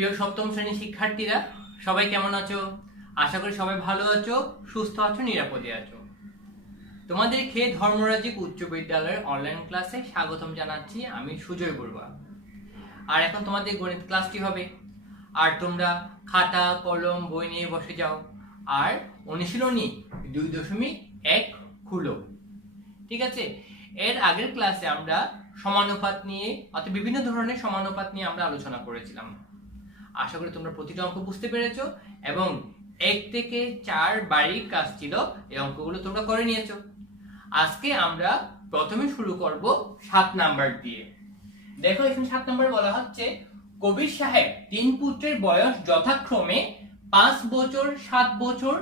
প্রিয় সপ্তম শ্রেণীর শিক্ষার্থীরা, সবাই কেমন আছো? আশা করি সবাই ভালো আছো, সুস্থ আছো, নিরাপদে আছো। তোমাদেরকে ধর্মরাজিক উচ্চ বিদ্যালয়ের অনলাইন ক্লাসে স্বাগতম জানাচ্ছি। আমি সুজয় বড়ুয়া। আর এখন তোমাদের গণিত ক্লাসটি হবে। আর তোমরা খাতা কলম বই নিয়ে বসে যাও আর অনুশীলনী 2.1 খুলো। ঠিক আছে? এর আগের ক্লাসে আমরা সমানুপাত নিয়ে অর্থাৎ বিভিন্ন ধরনের সমানুপাত নিয়ে আমরা আলোচনা করেছিলাম। আশা করি তোমরা প্রতিটা অঙ্ক বুঝতে পেরেছো এবং 1 থেকে 4 বাড়ির কাজ ছিল, এই অঙ্কগুলো তোমরা করে নিয়েছো। আজকে আমরা প্রথমে শুরু করব 7 নাম্বার দিয়ে। দেখো এখানে 7 নাম্বার বলা হচ্ছে, কবির সাহেব 3 পুত্রের বয়স যথাক্রমে 5 বছর, 7 বছর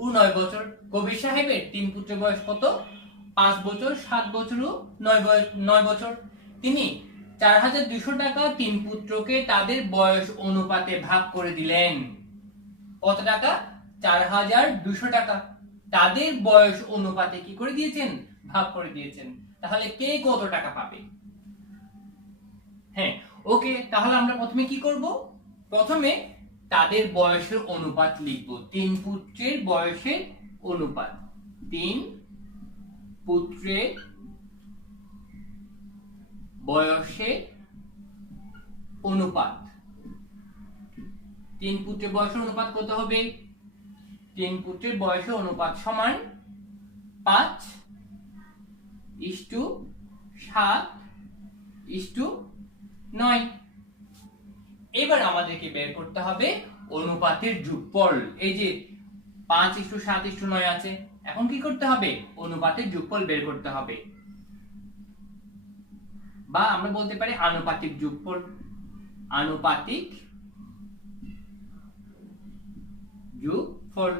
ও 9 বছর। কবির সাহেবের 3 পুত্রের বয়স কত? 5 বছর, 7 বছর ও 9 বছর। তিনি 4200 টাকা 3 পুত্রকে তাদের বয়স অনুপাতে ভাগ করে দিলেন। কত টাকা? 4200 টাকা তাদের বয়স অনুপাতে কি করে দিয়েছেন? ভাগ করে দিয়েছেন। তাহলে কে কত টাকা পাবে? হ্যাঁ, ওকে, তাহলে আমরা প্রথমে কি করব? প্রথমে তাদের বয়সের অনুপাত লিখব। 3 পুত্রের বয়সের অনুপাত, 3 পুত্রের বয়সের অনুপাত। 3 পুত্রের বয়সের অনুপাত কত হবে? 3 পুত্রের বয়সের অনুপাত সমান 5:7:9। এবার আমাদেরকে বের করতে হবে অনুপাতের যোগফল। এই যে 5:7:9 আছে, এখন কি করতে হবে? অনুপাতের যোগফল বের করতে হবে, বা আমরা বলতে পারি আনুপাতিক যোগফল। আনুপাতিক যোগফল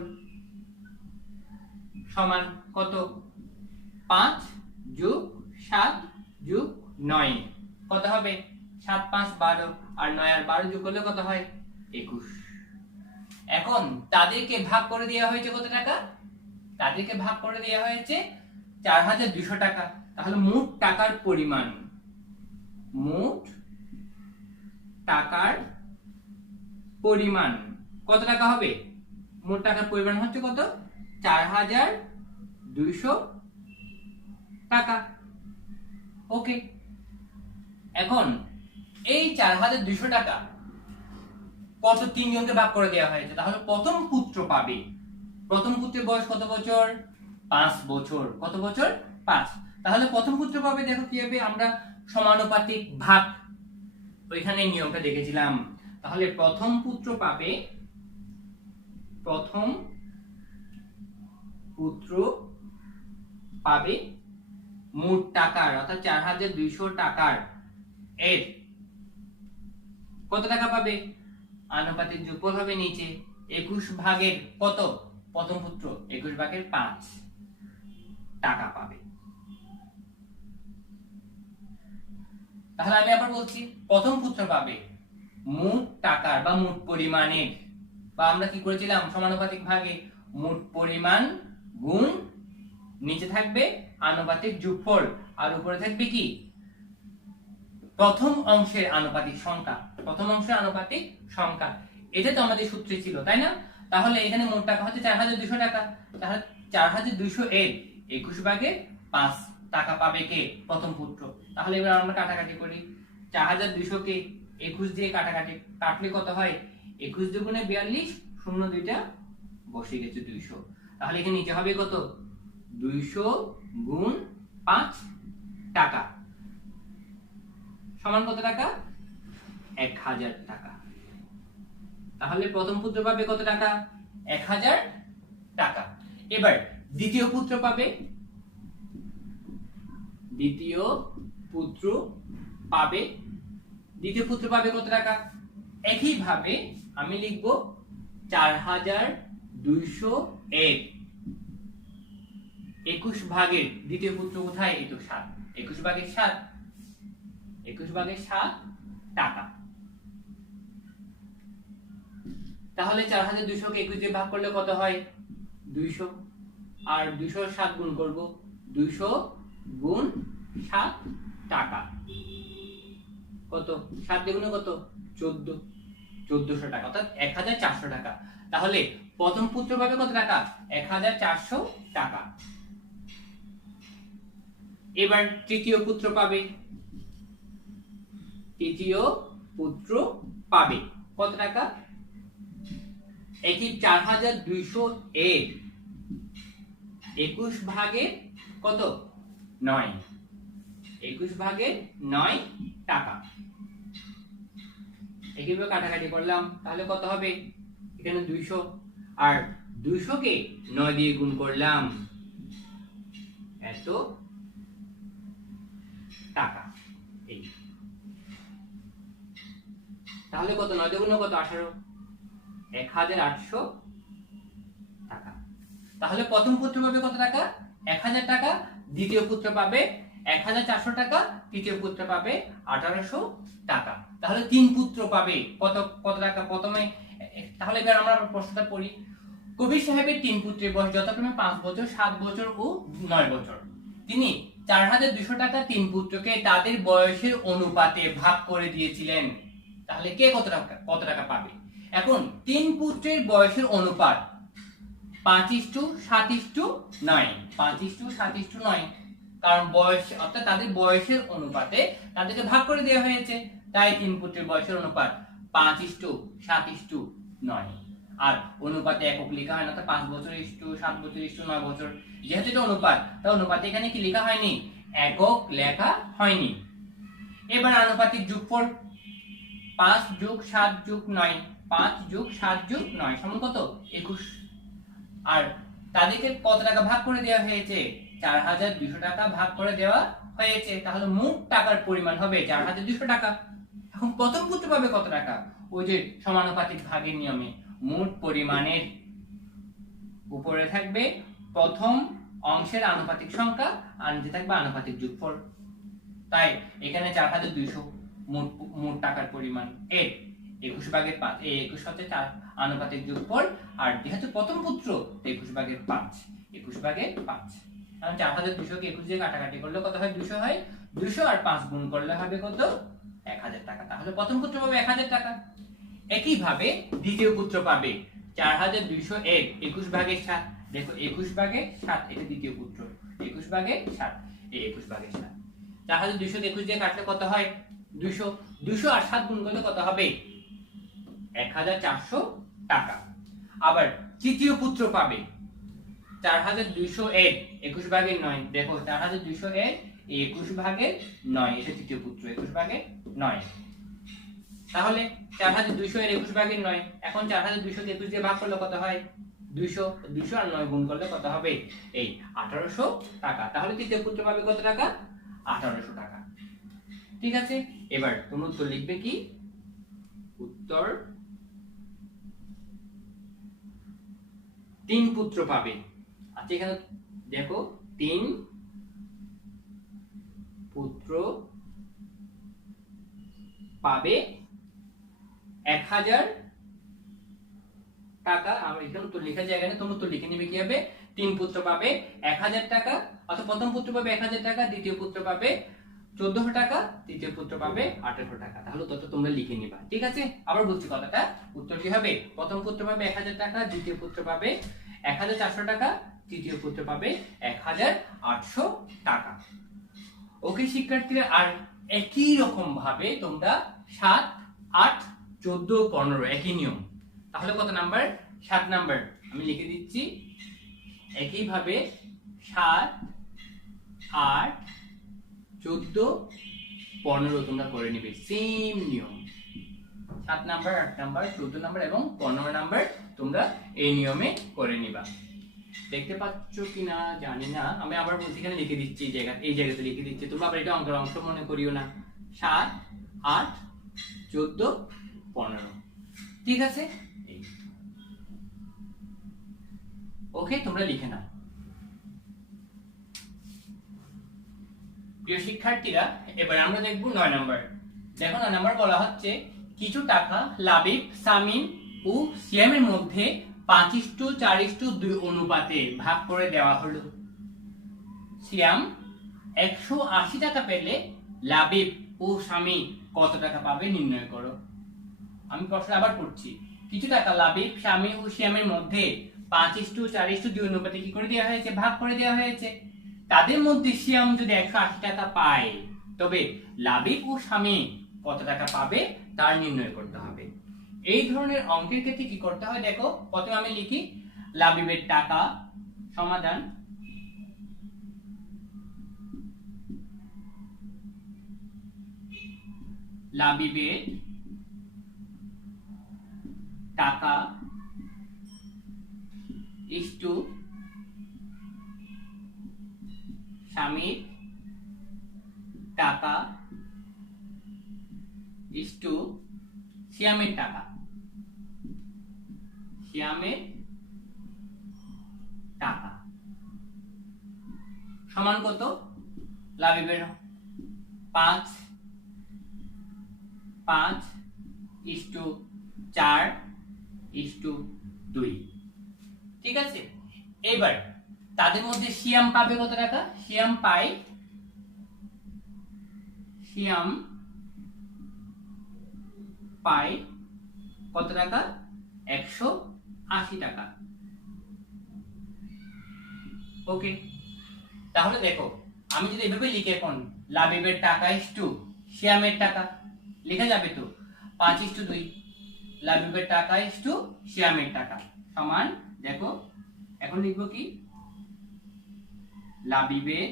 সমান কত? 5+7+9 কত হবে? 7 5 12 আর 9 আর 12 যোগ করলে কত হয়? 21। এখন তাদেরকে ভাগ করে দেওয়া হয়েছে কত টাকা? তাদেরকে ভাগ করে দেওয়া হয়েছে 4200 টাকা। তাহলে মোট টাকার পরিমাণ, মোট টাকার পরিমাণ কত টাকা হবে? মোট টাকার পরিমাণ হচ্ছে কত? 4200 টাকা। ওকে, এখন এই 4200 টাকা কত? 3 জনকে ভাগ করে দেওয়া হয়েছে। তাহলে প্রথম পুত্র পাবে। প্রথম পুত্রের বয়স কত বছর? 5 বছর। কত বছর? 5। তাহলে প্রথম পুত্র পাবে। দেখো কিভাবে আমরা সমানুপাতিক ভাগ ওইখানে নিয়মটা দেখেছিলাম। তাহলে প্রথম পুত্র পাবে, প্রথম পুত্র পাবে মোট টাকার অর্থাৎ 4200 টাকার এর কত টাকা পাবে? আনুপাতিক যোগফল হবে নিচে 21 ভাগের কত? প্রথম পুত্র 21 ভাগের 5 টাকা পাবে। তাহলে আমি আবার বলছি, প্রথম পুত্র পাবে মোট টাকার বা মোট পরিমাণের, বা আমরা কি করেছিলাম সমানুপাতিক ভাগে মোট পরিমাণ গুণ নিচে থাকবে আনুপাতিক যোগফল আর উপরে থাকবে কি? প্রথম অংশের আনুপাতিক সংখ্যা। প্রথম অংশের আনুপাতিক সংখ্যা, এটা তো আমাদের সূত্রে ছিল, তাই না? তাহলে এখানে মোট টাকা হচ্ছে 4200 টাকা। তাহলে 4200 এর 21 ভাগে 5 টাকা পাবে কে? প্রথম পুত্র। তাহলে এবার আমরা কাটাকাটি করি। 4200 কে 21 দিয়ে কাটাকাটি কাটলে কত হয়? 21 দুগুণে 42, শূন্য দুইটা বসে গেছে 200। তাহলে এখানে নিচে হবে কত? 200 গুণ 5 টাকা সমান কত টাকা? 1000 টাকা। তাহলে প্রথম পুত্র পাবে কত টাকা? 1000 টাকা। এবার দ্বিতীয় পুত্র পাবে, দ্বিতীয় পুত্র পাবে, দ্বিতীয় পুত্র পাবে কত টাকা? একই ভাবে আমি লিখব 4200 এর 21 ভাগের দ্বিতীয় পুত্র কোথায়? এই তো 7। 21 ভাগের 7, 21 ভাগের 7 টাকা। তাহলে 4200 কে 21 দিয়ে ভাগ করলে কত হয়? 200। আর 200 এর 7 গুণ করব, 200 গুণ 7 টাকা। কত? 7 দ্বিগুণে কত? 14। 1400 টাকা, অর্থাৎ 1400 টাকা। তাহলে প্রথম পুত্র পাবে কত টাকা? 1400 টাকা। এবার তৃতীয় পুত্র পাবে, তৃতীয় পুত্র পাবে কত টাকা? একই 4200 এর 21 ভাগের কত? 9, 21 ভাগের 9 টাকা। একইভাবে কাটাকাটি করলাম, তাহলে কত হবে? এখানে 200, আর 200 কে 9 দিয়ে গুণ করলাম, এত টাকা। এই তাহলে কত? 9 দিয়ে গুণ কত? 18, 1800 টাকা। তাহলে প্রথম পুত্র পাবে কত টাকা? 1000 টাকা, দ্বিতীয় পুত্র পাবে 1400 টাকা, তৃতীয় পুত্র পাবে 1800 টাকা। তাহলে তিন পুত্র পাবে কত কত টাকা প্রথমে? তাহলে এবার আমরা প্রশ্নটা পড়ি। কবির সাহেবের তিন পুত্রের বয়স যথাক্রমে 5 বছর, 7 বছর ও 9 বছর। তিনি 4200 টাকা তিন পুত্রকে তাদের বয়সের অনুপাতে ভাগ করে দিয়েছিলেন। তাহলে কে কত টাকা পাবে? এখন তিন পুত্রের বয়সের অনুপাত 5:7:9, 5:7:9, কারণ বয়স অর্থাৎ তাদের বয়সের অনুপাতে তাদেরকে ভাগ করে দেওয়া হয়েছে, তাই তিন পুত্রের বয়সের অনুপাত 5:7:9। আর অনুপাতে একক লেখা হয় না, তো 5 বছর 7 বছর 9 বছর, যেহেতু এটা অনুপাত, তাই অনুপাতে এখানে কি লেখা হয়নি? একক লেখা হয়নি। এবার আনুপাতিক যোগফল 5+7+9, 5+7+9 সমান কত? 21। আর তাদেরকে কত টাকা ভাগ করে দেওয়া হয়েছে? 4200 টাকা ভাগ করে দেওয়া হয়েছে। তাহলে মোট টাকার পরিমাণ হবে 4200 টাকা। এখন প্রথম পুত্র পাবে কত টাকা? ওই যে সমানুপাতিক ভাগের নিয়মে মোট পরিমাণের উপরে থাকবে প্রথম অংশের আনুপাতিক সংখ্যা, আর নিচে থাকবে আনুপাতিক যোগফল। তাই এখানে 4200 মোট টাকার পরিমাণ এর 21/5, এই 21 হচ্ছে 4 আনুপাতিক যোগফল, আর যেহেতু প্রথম পুত্র 21/5, 21/5। কারণ 4200 কে 21 দিয়ে কাটাকাটি করলে কত হয়? 200 হয়। 200 আর 5 গুণ করলে হবে কত? 1000 টাকা। তাহলে প্রথম পুত্র পাবে 1000 টাকা। একইভাবে দ্বিতীয় পুত্র পাবে 4200 এর 21/7। দেখো 21/7, এটা দ্বিতীয় পুত্র, 21/7, এই 21/7। 4200 কে 21 দিয়ে কাটলে কত হয়? 200, 200 আর 7 গুণ করলে কত হবে? 1400 টাকা। আবার তৃতীয় পুত্র পাবে 4200 এর 21/9। দেখো 4200 এর 21/9, এটা তৃতীয় পুত্র, 21/9। তাহলে 4200 এর 21/9, এখন 4200 কে 21 দিয়ে ভাগ করলে কত হয়? 200, 200 আর 9 গুণ করলে কত হবে? এই 1800 টাকা। তাহলে তৃতীয় পুত্র পাবে কত টাকা? 1800 টাকা। ঠিক আছে, এবার তুমি উত্তর লিখবে কি? উত্তর 3 পুত্র পাবে। আচ্ছা, এখানে দেখো 3 পুত্র পাবে 1000 টাকা। আমরা এখানে উত্তর লেখার জায়গায় না, তুমি উত্তর লিখে নিবে কি হবে? 3 পুত্র পাবে 1000 টাকা, অর্থাৎ প্রথম পুত্র পাবে 1000 টাকা, দ্বিতীয় পুত্র পাবে 1400 টাকা, তৃতীয় পুত্র পাবে 1800 টাকা। তাহলে উত্তরটা তোমরা লিখে নিবা। ঠিক আছে, আবার বলছি কথাটা, উত্তর কি হবে? প্রথম পুত্র পাবে 1000 টাকা, দ্বিতীয় পুত্র পাবে 1400 টাকা, তৃতীয় পুত্র পাবে 1800 টাকা। ওকে শিক্ষার্থীরা, আর একই রকম ভাবে তোমরা 7, 8, 14, 15 একই নিয়ম। তাহলে কত নাম্বার? 7 নাম্বার আমি লিখে দিচ্ছি। একইভাবে 7, 8, 14, 15 তোমরা করে নিবে, সেম নিয়ম। 7 নাম্বার, 8 নাম্বার, 14 নাম্বার এবং 15 নাম্বার তোমরা এই নিয়মে করে নিবা। দেখতে পাচ্ছ কিনা জানি না, আমি আবার বলছি, এখানে লিখে দিচ্ছি, এই জায়গাতে লিখে দিচ্ছি, তোমরা আবার এটা অঙ্কের অংশ মনে করিও না। 7, 8, 14, 15। ঠিক আছে, ওকে, তোমরা লিখে নাও। প্রিয় শিক্ষার্থীরা, এবার আমরা দেখব 9 নাম্বার। দেখো 9 নাম্বার বলা হচ্ছে কিছু টাকা লাবিব, সামিন ও সিয়ামের মধ্যে 5:4:2 অনুপাতে ভাগ করে দেওয়া হলো। সিয়াম 180 টাকা পেলে লাবিব ও সামি কত টাকা পাবে নির্ণয় করো। আমি প্রশ্ন আবার পড়ছি, কিছু টাকা লাবিব, স্বামী ও সিয়ামের মধ্যে 5:4:2 অনুপাতে কি করে দেওয়া হয়েছে, ভাগ করে দেওয়া হয়েছে। তাদের মধ্যে সিয়াম যদি 180 টাকা পায়, তবে লাবিব ও স্বামী কত টাকা পাবে তার নির্ণয় করতে হবে। এই ধরনের অঙ্কের ক্ষেত্রে কি করতে হয় দেখো, প্রথমে আমি লিখি লাবিবের টাকা সমাধান লাবিবের টাকা ইস্টু স্বামীর টাকা ইস্টু সিয়ামের টাকা, সিয়ামের টাকা সমান কত, লাবিবের 5:4:2। ঠিক আছে, এবার তাদের মধ্যে সিয়াম পাবে কত টাকা, সিয়াম পায় কত টাকা, 180 টাকা। ওকে, তাহলে দেখো আমি যদি এভাবে লিখি, এখন লাবিবের টাকা ইস্টু সিয়ামের টাকা লেখা যাবে তো, 5:2, লাবিবের টাকা ইস্টু সিয়ামের টাকা সমান, দেখো এখন লিখবো কি, লাবিবের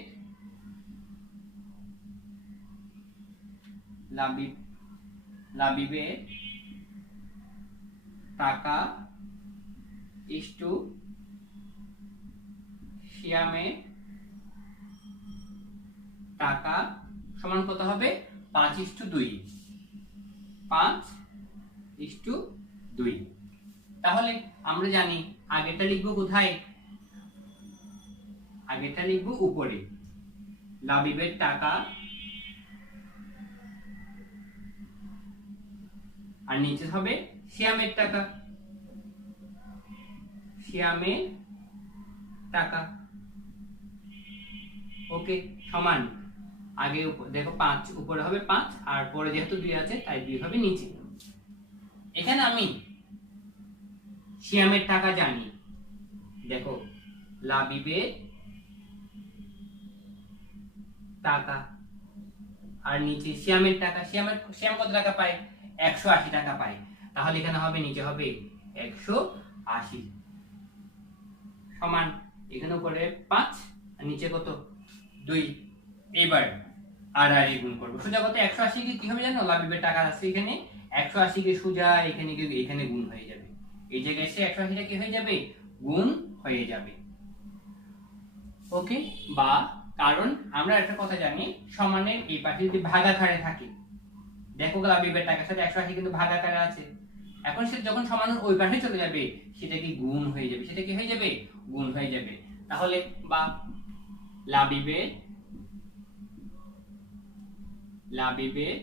টাকা ইস্টু সিয়ামের টাকা সমান কত হবে, 5:2। তাহলে আমরা জানি আগেরটা লিখবো কোথায়, আগেরটা লিখবো উপরে, লাবিবের টাকা আর নিচে হবে সিয়ামের টাকা, ওকে সমান, আগে দেখো 5 উপরে হবে 5, আর পরে যেহেতু 2 আছে তাই 2 হবে নিচে। এখানে আমি সিয়ামের টাকা জানি, দেখো লাবিবের টাকা আর নিচে সিয়ামের টাকা, সিয়াম কত টাকা পায়, 180 টাকা পায়, তাহলে এখানে হবে নিচে হবে 180 সমান, এখানে উপরে 5 আর নিচে কত 2। এবার আর গুণ করব, সোজা কত 180 কে কি হবে জানো, লাবিবের টাকা আছে এখানে, 180 কে সোজা এখানে গুণ হয়ে যাবে, এই জায়গায় এসে 180 টা কি হয়ে যাবে, গুণ হয়ে যাবে। ওকে, বা কারণ আমরা একটা কথা জানি, সমানের এই পাশে যদি ভাগাকারে থাকে, দেখো লাবিবের টাকার সাথে 180 কিন্তু ভাগাকারে আছে, এখন সে যখন সমানের ওই পাশে চলে যাবে সেটা কি গুণ হয়ে যাবে, সেটা কি হয়ে যাবে, গুণ হয়ে যাবে। তাহলে বা লাবিবের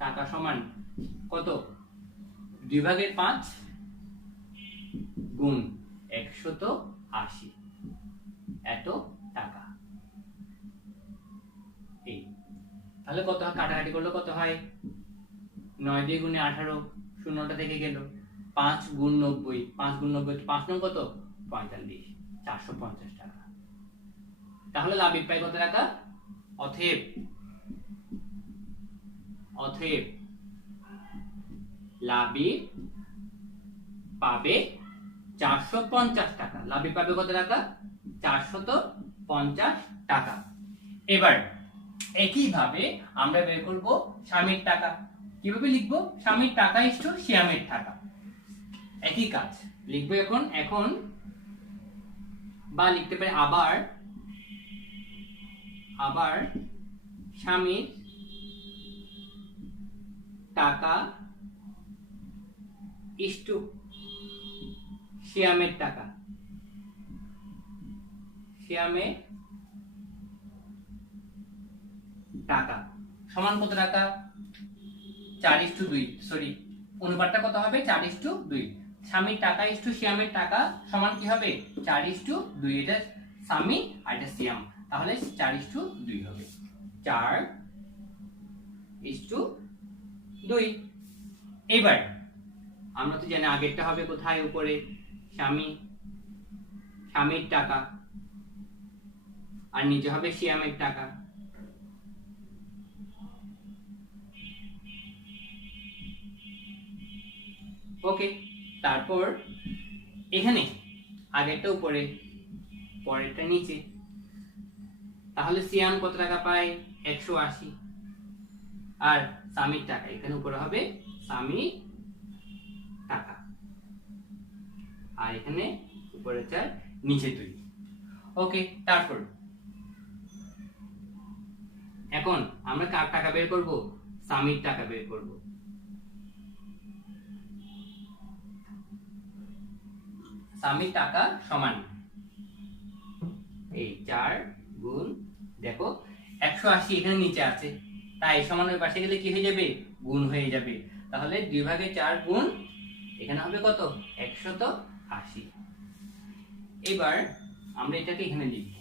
টাকা সমান কত, 2/5 গুণ 180, এত টাকা। এই তাহলে কত কাটাকাটি করলে কত হয়, 9 দিয়ে গুণে 18, শূন্যটা থেকে গেল, 5 গুণ 90, 5 গুণ 90 5 নং কত, 45, 450 টাকা। তাহলে লাবিব পায় কত টাকা, অতএব লাবিব পাবে 450 টাকা, লাবিব পাবে কত টাকা, 450 টাকা। এবার একইভাবে আমরা বের করব স্বামীর টাকা, কিভাবে লিখবো, স্বামীর টাকা ইস্টু সিয়ামের টাকা, একই কাজ লিখবো। এখন বা লিখতে পারি আবার স্বামীর টাকা ইস্টু সিয়ামের টাকা, সমান কত টাকা, 4:2, সরি অনুপাতটা কত হবে, 4:2। স্বামীর টাকা ইস্টু সিয়ামের টাকা সমান কি হবে, 4:2, এটা স্বামী আর এটা সিয়াম, তাহলে 4:2 হবে। 4:2। এবার আমরা তো জানি আগেরটা হবে কোথায়, উপরে স্বামীর টাকা, আর নিচে হবে শ্যামের টাকা। ওকে, তারপর এখানে আগেরটা উপরে, পরেরটা নিচে। তাহলে শ্যাম কত টাকা পায়? 180। আর স্বামীর টাকা এখানে উপরে হবে স্বামীর টাকা, আর এখানে উপরে 4 নিচে 2। ওকে, তারপর এখন আমরা কার টাকা বের করব? স্বামীর টাকা বের করব। স্বামীর টাকা সমান এই 4 গুণ, দেখো 180 এখানে নিচে আছে, তাই সমান ওই পাশে গেলে কি হয়ে যাবে? গুণ হয়ে যাবে। তাহলে 2/4 গুণ এখানে হবে কত? 180। এবার আমরা এটাকে এখানে লিখব,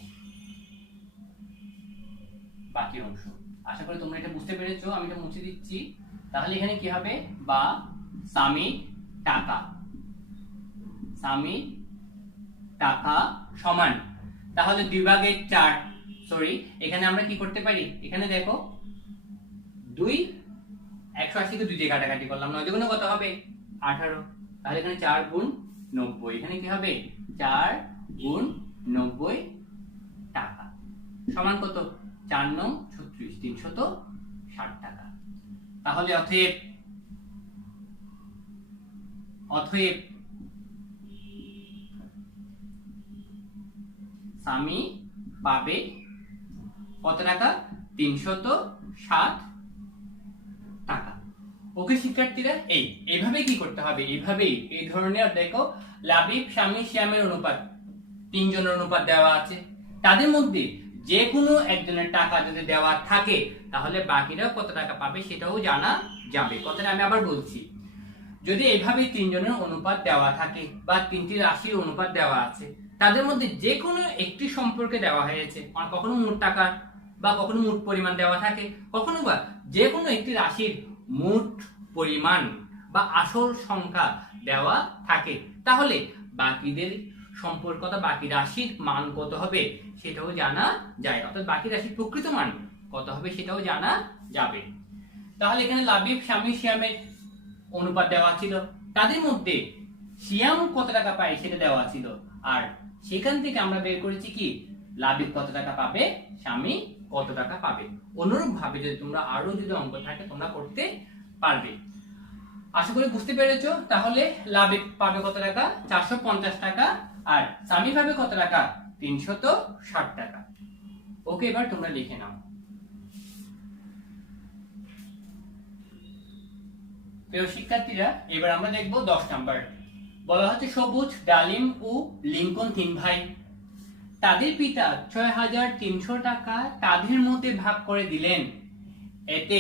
বাকি অংশ। আশা করি তোমরা এটা বুঝতে পেরেছো। আমি এটা মুছে দিচ্ছি। তাহলে এখানে কি হবে? বা স্বামীর টাকা সমান, তাহলে 2/4, সরি, এখানে আমরা কি করতে পারি? এখানে দেখো 2, 180 কে 2 দিয়ে কাটাকাটি করলাম, 9 দুগুণে কত হবে? 18। তাহলে এখানে 4 গুণ 90, এখানে কি হবে? 4 গুণ 90 টাকা সমান কত? 4 9 36, 360 টাকা। তাহলে অতএব স্বামী পাবে কত টাকা? 360 টাকা। ওকে শিক্ষার্থীরা, এইভাবে কি করতে হবে? এইভাবেই, এই ধরনের দেখো লাবিব, স্বামী, শ্যামের অনুপাত, 3 জনের অনুপাত দেওয়া আছে। তাদের মধ্যে যে কোনো একজনের টাকা যদি দেওয়া থাকে তাহলে বাকিরা কত টাকা পাবে সেটাও জানা যাবে। কথাটা আমি আবার বলছি, যদি এইভাবে 3 জনের অনুপাত দেওয়া থাকে বা 3টি রাশির অনুপাত দেওয়া আছে, তাদের মধ্যে যে কোনো একটি সম্পর্কে দেওয়া হয়েছে, কখনো মোট টাকা বা কখনো মোট পরিমাণ দেওয়া থাকে, কখনো বা যে কোনো একটি রাশির মোট পরিমাণ বা আসল সংখ্যা দেওয়া থাকে, তাহলে বাকিদের সম্পর্কতা, বাকি রাশির মান কত হবে সেটাও জানা যায়। অর্থাৎ বাকি রাশির প্রকৃত মান কত হবে সেটাও জানা যাবে। তাহলে এখানে লাবিব, স্বামী, শ্যামের অনুপাত দেওয়া ছিল, তাদের মধ্যে শ্যাম কত টাকা পায় সেটা দেওয়া ছিল, আর সেখান থেকে আমরা বের করেছি কি লাবিব কত টাকা পাবে, স্বামী কত টাকা পাবে। অনুরূপ ভাবে যদি তোমরা আরো যদি অঙ্ক থাকে তোমরা করতে পারবে। আশা করি বুঝতে পেরেছো। তাহলে লাবিব পাবে কত টাকা? 450 টাকা, আর স্বামী পাবে কত টাকা? 360 টাকা। ওকে, এবার তোমরা লিখে নাও। প্রিয় শিক্ষার্থীরা, এবার আমরা দেখব 10 নাম্বার। বলা হচ্ছে সবুজ, ডালিম ও লিংকন 3 ভাই। তাদের পিতা 6300 টাকা তাদের মধ্যে ভাগ করে দিলেন। এতে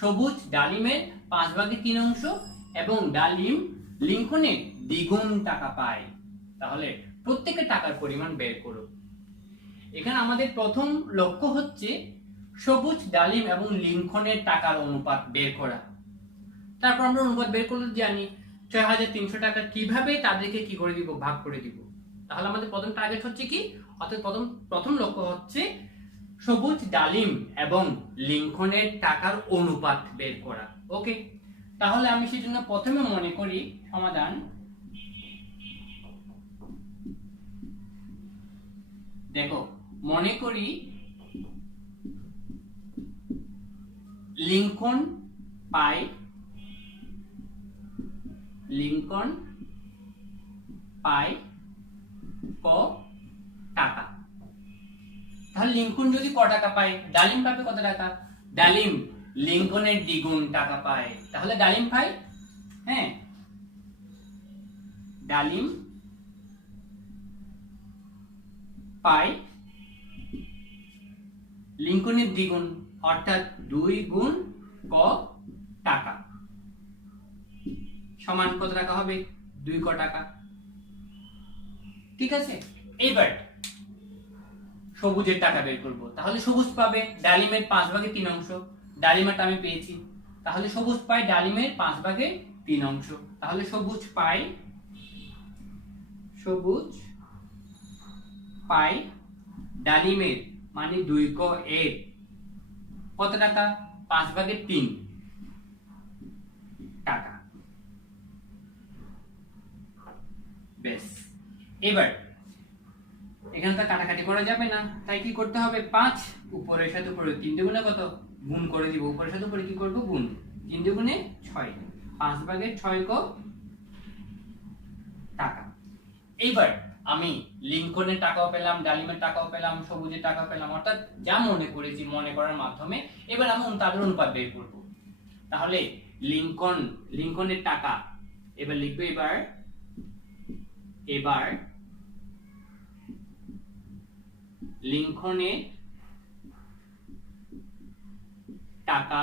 সবুজ ডালিমের 5/3 অংশ এবং ডালিম লিংকনের দ্বিগুণ টাকা পায়। তাহলে প্রত্যেকের টাকার পরিমাণ বের করো। এখানে আমাদের প্রথম লক্ষ্য হচ্ছে সবুজ, ডালিম এবং লিংকনের টাকার অনুপাত বের করা। তারপর আমরা অনুপাত বের করলে জানি 6300 টাকা কিভাবে তাদেরকে কি করে দিব, ভাগ করে দিব। তাহলে আমাদের প্রথম টার্গেট হচ্ছে কি, অর্থাৎ প্রথম লক্ষ্য হচ্ছে সবুজ, ডালিম এবং লিংকনের টাকার অনুপাত বের করা। ওকে, তাহলে আমি সেজন্য প্রথমে মনে করি সমাধান। দেখো, মনে করি লিংকন পায় ক টাকা। তাহলে লিংকন যদি ক টাকা পায়, ডালিম পাবে কত টাকা? ডালিম লিংকনের দ্বিগুণ টাকা পায়। তাহলে ডালিম পায়, হ্যাঁ, ডালিম পায় লিংকনের দ্বিগুণ, অর্থাৎ 2 গুণ ক টাকা সমান কত টাকা হবে? 2 ক টাকা। ঠিক আছে, এবার সবুজের টাকা বের করব। তাহলে সবুজ পাবে ডালিমের 5/3 ডালিমটা আমি পেয়েছি, তাহলে সবুজ পাই ডালিমের 5/3। তাহলে সবুজ পাই ডালিমের মানে 2 ক এর কত টাকা? 5/3 টাকা। বেশ, এবার এখানে তো কাটাকাটি করা যাবে না, তাই কি করতে হবে? 5 উপরের সাথে উপরে 3 দুগুণে কত গুণ করে দিব, উপরের সাথে উপরে কি করব? গুণ। 3 দুগুণে 6, 5/6 ক টাকা। এইবার আমি লিংকনের টাকাও পেলাম, ডালিমের টাকাও পেলাম, সবুজের টাকা পেলাম, অর্থাৎ যা মনে করেছি মনে করার মাধ্যমে এবার আমি তাদের অনুপাত বের করব। তাহলে লিংকনের টাকা এবার লিখবো, এবার লিংকনের টাকা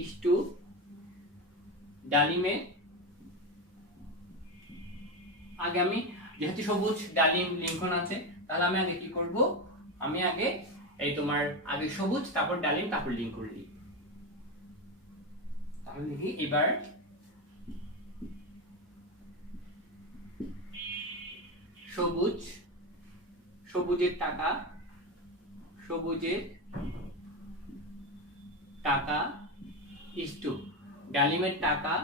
ইস্টু ডালিমের, আগে আমি যেহেতু সবুজ ডালিম লিংকন আছে তাহলে আমি আগে কি করব? আমি আগে এই তোমার আগে সবুজ তারপর ডালিম তারপর লিংকন লিখি। তাহলে লিখি এবার সবুজের টাকা ইস্টু ডালিমের টাকা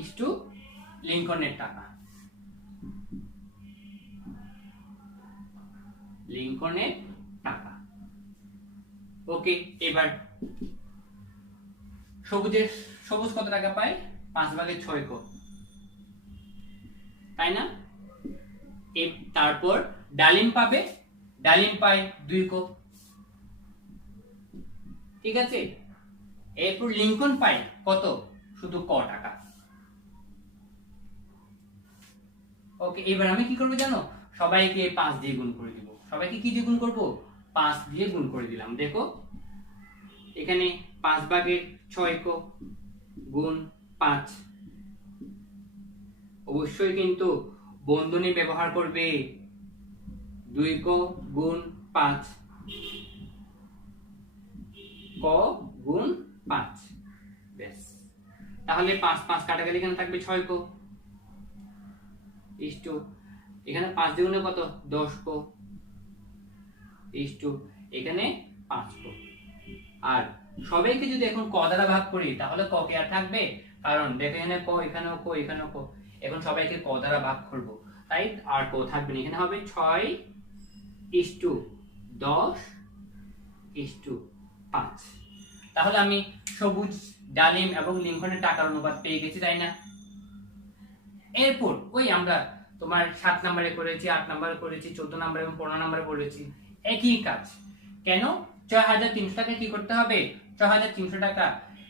ইস্টু লিংকনের টাকা। ওকে, এবার সবুজ কত টাকা পায়? 5/6 কো, তাই না? তারপর ডালিম পায় 2 কো, ঠিক আছে। এরপর লিংকন পাই কত? শুধু ক টাকা। ওকে, এবার আমি কি করব জানো? সবাইকে 5 দিয়ে গুণ করে দিব। সবাইকে কি দিয়ে গুণ করব? 5 দিয়ে গুণ করে দিলাম। দেখো এখানে 5/6 কো গুণ 5, অবশ্যই কিন্তু বন্ধনী ব্যবহার করবে। 2 কো গুণ 5, ক গুণ 5। বেশ, তাহলে 5 কাটা গেলে এখানে থাকবে 6 কো ইস্টু এখানে 5 দ্বিগুণে কত? 10 কো ইস্টু এখানে 5 কো। আর সবাইকে যদি এখন ক দ্বারা ভাগ করি তাহলে ক কে আর থাকবে? কারণ দেখো এখানে ক, এখানেও ক, এখানেও ক, এখন সবাইকে ক দ্বারা ভাগ করব, তাই আর ক থাকবে না। এখানে হবে 6:10:5। তাহলে আমি সবুজ ডালিম এবং লিংকনের টাকার অনুপাত পেয়ে গেছি, তাই না? এরপর ওই আমরা তোমার 7 নম্বরে করেছি, 8 নম্বরে করেছি, 14 নম্বরে এবং 15 নম্বরে বলেছি একই কাজ। কেন? 6300 টাকা কি করতে হবে? 6300 টাকা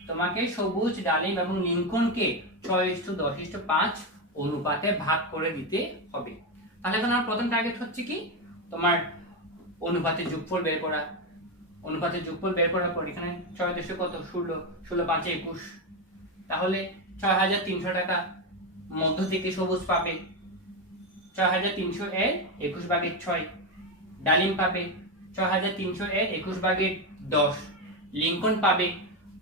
তোমাকে সবুজ ডালিম এবং লিংকনকে 6:10:5 অনুপাতে ভাগ করে দিতে হবে। তাহলে এখন আমার প্রথম টার্গেট হচ্ছে কি? তোমার অনুপাতের যোগফল বের করা। অনুপাতের যোগফল বের করার পর এখানে 6 কত? 16, 16 5 21। তাহলে 6300 টাকা মধ্য থেকে সবুজ পাবে 6300 এর 21/6, ডালিম পাবে 6300 এর 21/10, লিংকন পাবে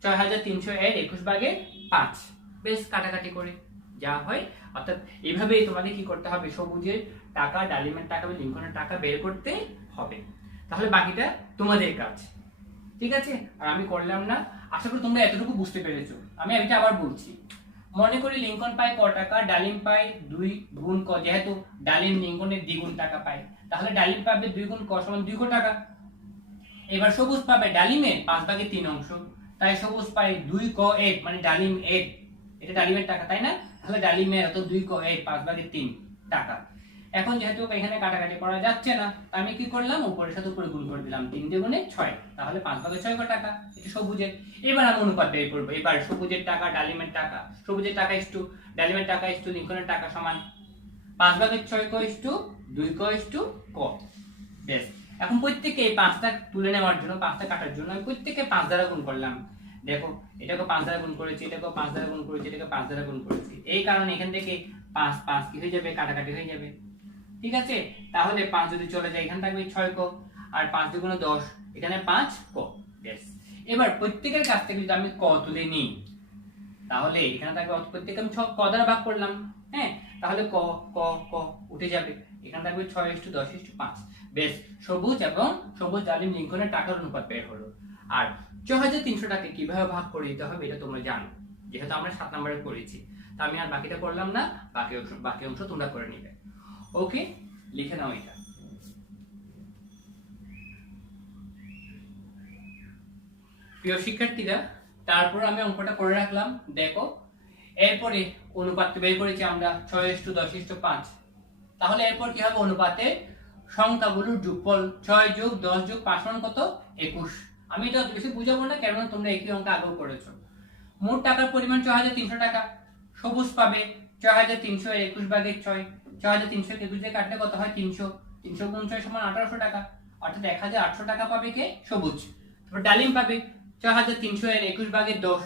6300 এর 21/5। বেশ, কাটাকাটি করে যা হয়, অর্থাৎ এইভাবেই তোমাদের কি করতে হবে? সবুজের টাকা, ডালিমের টাকা এবং লিংকনের টাকা বের করতে হবে। তাহলে বাকিটা তোমাদের কাজ, ঠিক আছে? আর আমি করলাম না। আশা করি তোমরা এতটুকু বুঝতে পেরেছো। আমি এটা আবার বলছি। মনে করি লিংকন পায় ক টাকা, ডালিম পায় 2 গুণ ক, যেহেতু ডালিম লিংকনের দ্বিগুণ টাকা পায় তাহলে ডালিম পাবে 2 গুণ ক সমান 2 টাকা। এবার সবুজ পাবে ডালিমের 5/3, তাই সবুজ পায় 2 ক 1 মানে ডালিম 1, এটা ডালিমের টাকা, তাই না? তাহলে ডালিমের এত 2 ক 1 5/3 টাকা। এখন যেহেতু এখানে কাটাকাটি করা যাচ্ছে না, আমি কি করলাম? উপরের সাথে উপরে গুণ করে দিলাম, 3 দুগুণে 6, তাহলে 5/6 ক টাকা, এটা সবুজের। এবার আমি অনুপাত বের করব। এবার সবুজের টাকা, ডালিমের টাকা, সবুজের টাকা ইস্টু ডালিমের টাকা ইস্টু লিংকনের টাকা সমান 5/6 ক ইস্টু 2 ক ইস্টু ক। বেশ, এখন প্রত্যেককে এই 5টা তুলে নেওয়ার জন্য, 5টা কাটার জন্য আমি প্রত্যেককে 5 দ্বারা গুণ করলাম। দেখো এটাকে 5 দ্বারা গুণ করেছি, এটাকে 5 দ্বারা গুণ করেছি, এটাকে 5 দ্বারা গুণ করেছি, এই কারণে এখান থেকে 5 5 কি হয়ে যাবে, কাটাকাটি হয়ে যাবে। ঠিক আছে, তাহলে 5 যদি চলে যায় এখানে থাকবে 6 ক, আর 5 দুগুণে 10, এখানে 5 ক। বেশ, এবার প্রত্যেকের কাছ থেকে যদি আমি ক তুলে নিই, তাহলে এখানে থাকবে প্রত্যেককে আমি ক দ্বারা ভাগ করলাম, হ্যাঁ, তাহলে ক ক ক উঠে যাবে, এখানে থাকবে 6:10:5। বেশ, সবুজ এবং সবুজ ডালিম লিঙ্কনের টাকার অনুপাত বের হলো। আর 6300 টাকা কিভাবে ভাগ করে দিতে হবে এটা তোমরা জানো, যেহেতু আমরা 7 নম্বরে করেছি, তা আমি আর বাকিটা করলাম না, বাকি অংশ তোমরা করে নিবে। ওকে, লিখে নাও এটা। প্রিয় শিক্ষার্থীরা, তারপর আমি অঙ্কটা করে রাখলাম, দেখো এরপরে অনুপাত বের করেছি আমরা 6:10:5। তাহলে এরপর কি হবে, অনুপাতে সংখ্যাগুলোর যোগফল 6+10+5 কত, 21। আমি এটা বেশি বুঝাবো না, কারণ তোমরা একই অঙ্ক আগেও করেছো। মোট টাকার পরিমাণ 6300 টাকা। সবুজ পাবে 6300 এর 21 ভাগের 6, 6300 কে 21 দিয়ে কাটলে কত হয়, 300, 300 গুণ 6 সমান 1800 টাকা, অর্থাৎ 1800 টাকা পাবে কে, সবুজ। তারপর ডালিম পাবে 6300 এর 21 ভাগের 10,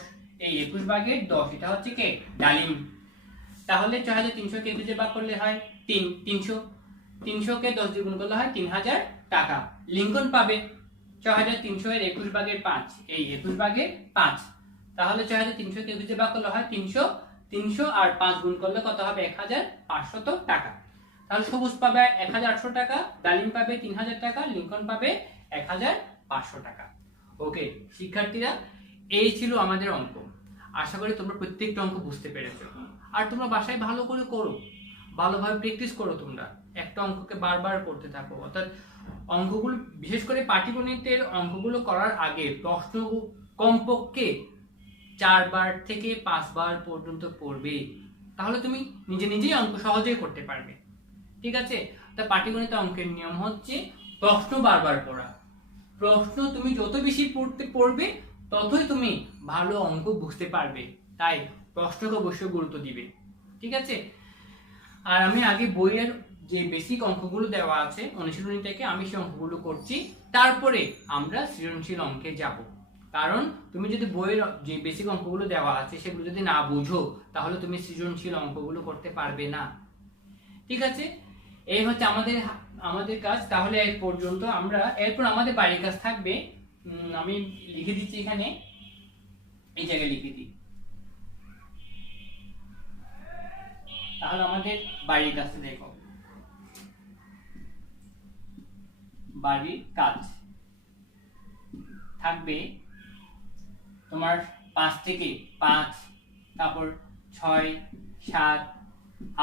এই 21 ভাগের 10 এটা হচ্ছে কে, ডালিম। তাহলে 6300 কে 21 দিয়ে ভাগ করলে হয় 300, 300 কে 10 দিয়ে গুণ করলে হয় 3000 টাকা। লিঙ্কন পাবে 6300 এর 21 ভাগের 5, এই 21 ভাগের 5। তাহলে 6300 কে 21 দিয়ে ভাগ করলে হয় 300, 300 আর 5 গুণ করলে কত হবে, 1500 টাকা। তাহলে সবুজ পাবে 1800 টাকা, ডালিম পাবে 3000 টাকা, লিঙ্কন পাবে 1500 টাকা। ওকে শিক্ষার্থীরা, এই ছিল আমাদের অঙ্ক। আশা করি তোমরা প্রত্যেকটা অঙ্ক বুঝতে পেরেছো। আর তোমরা বাসায় ভালো করে করো, ভালোভাবে প্র্যাকটিস করো, তোমরা একটা অঙ্ককে বারবার করতে থাকো। অর্থাৎ অঙ্কগুলো, বিশেষ করে পাটিগণিতের অঙ্কগুলো করার আগে প্রশ্ন কমপক্ষে 4 বার থেকে 5 বার পর্যন্ত পড়বে, তাহলে তুমি নিজে নিজেই অঙ্ক সহজেই করতে পারবে। ঠিক আছে, তা পাটিগণিতের অঙ্কের নিয়ম হচ্ছে প্রশ্ন বারবার পড়া। প্রশ্ন তুমি যত বেশি পড়বে ততই তুমি ভালো অঙ্ক বুঝতে পারবে, তাই প্রশ্নকে অবশ্যই গুরুত্ব দিবে। ঠিক আছে, আর আমি আগে বইয়ের যে বেসিক অঙ্কগুলো দেওয়া আছে অনুশীলনী থেকে, আমি সেই অঙ্কগুলো করছি, তারপরে আমরা সৃজনশীল অঙ্কে যাব। কারণ তুমি যদি বইয়ের যে বেসিক অঙ্কগুলো দেওয়া আছে সেগুলো যদি না বুঝো, তাহলে তুমি সৃজনশীল অঙ্কগুলো করতে পারবে না। ঠিক আছে, এই হচ্ছে আমাদের কাজ। তাহলে এর পর্যন্ত আমরা, এরপর আমাদের বাড়ির কাজ থাকবে। আমি লিখে দিচ্ছি এখানে, এই জায়গায় লিখে দিই। তাহলে আমাদের বাড়ির কাজটা দেখো, বাড়ির কাজ থাকবে তোমার 5 থেকে 5, তারপর 6, 7,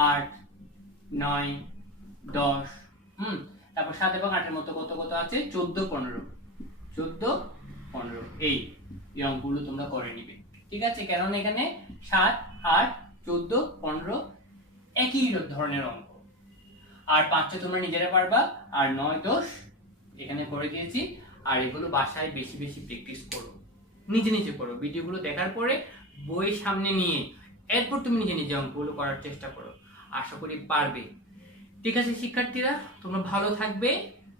8, 9, 10, তারপর 7 এবং 8 এর মতো কত কত আছে, 14, 15 এই অঙ্কগুলো তোমরা করে নিবে। ঠিক আছে, কারণ এখানে 7, 8, 14, 15 একই ধরনের অঙ্ক। আর 5 তোমরা নিজেরা পারবা, আর 9, 10 এখানে করে দিয়েছি। আর এগুলো বাসায় বেশি বেশি প্র্যাকটিস করো, নিজে নিজে করো, ভিডিওগুলো দেখার পরে বই সামনে নিয়ে এরপর তুমি নিজে নিজে অঙ্কগুলো করার চেষ্টা করো, আশা করি পারবে। ঠিক আছে শিক্ষার্থীরা, তোমরা ভালো থাকবে,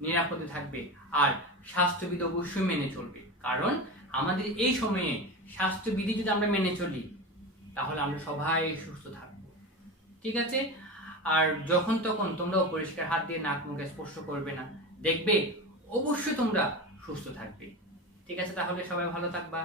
নিরাপদে থাকবে, আর স্বাস্থ্যবিধি অবশ্যই মেনে চলবে। কারণ আমাদের এই সময়ে স্বাস্থ্যবিধি যদি আমরা মেনে চলি, তাহলে আমরা সবাই সুস্থ থাকবো। ঠিক আছে, আর যখন তখন তোমরা অপরিষ্কার হাত দিয়ে নাক মুখে স্পর্শ করবে না, দেখবে অবশ্যই তোমরা সুস্থ থাকবে। ঠিক আছে, তাহলে সবাই ভালো থাকবা।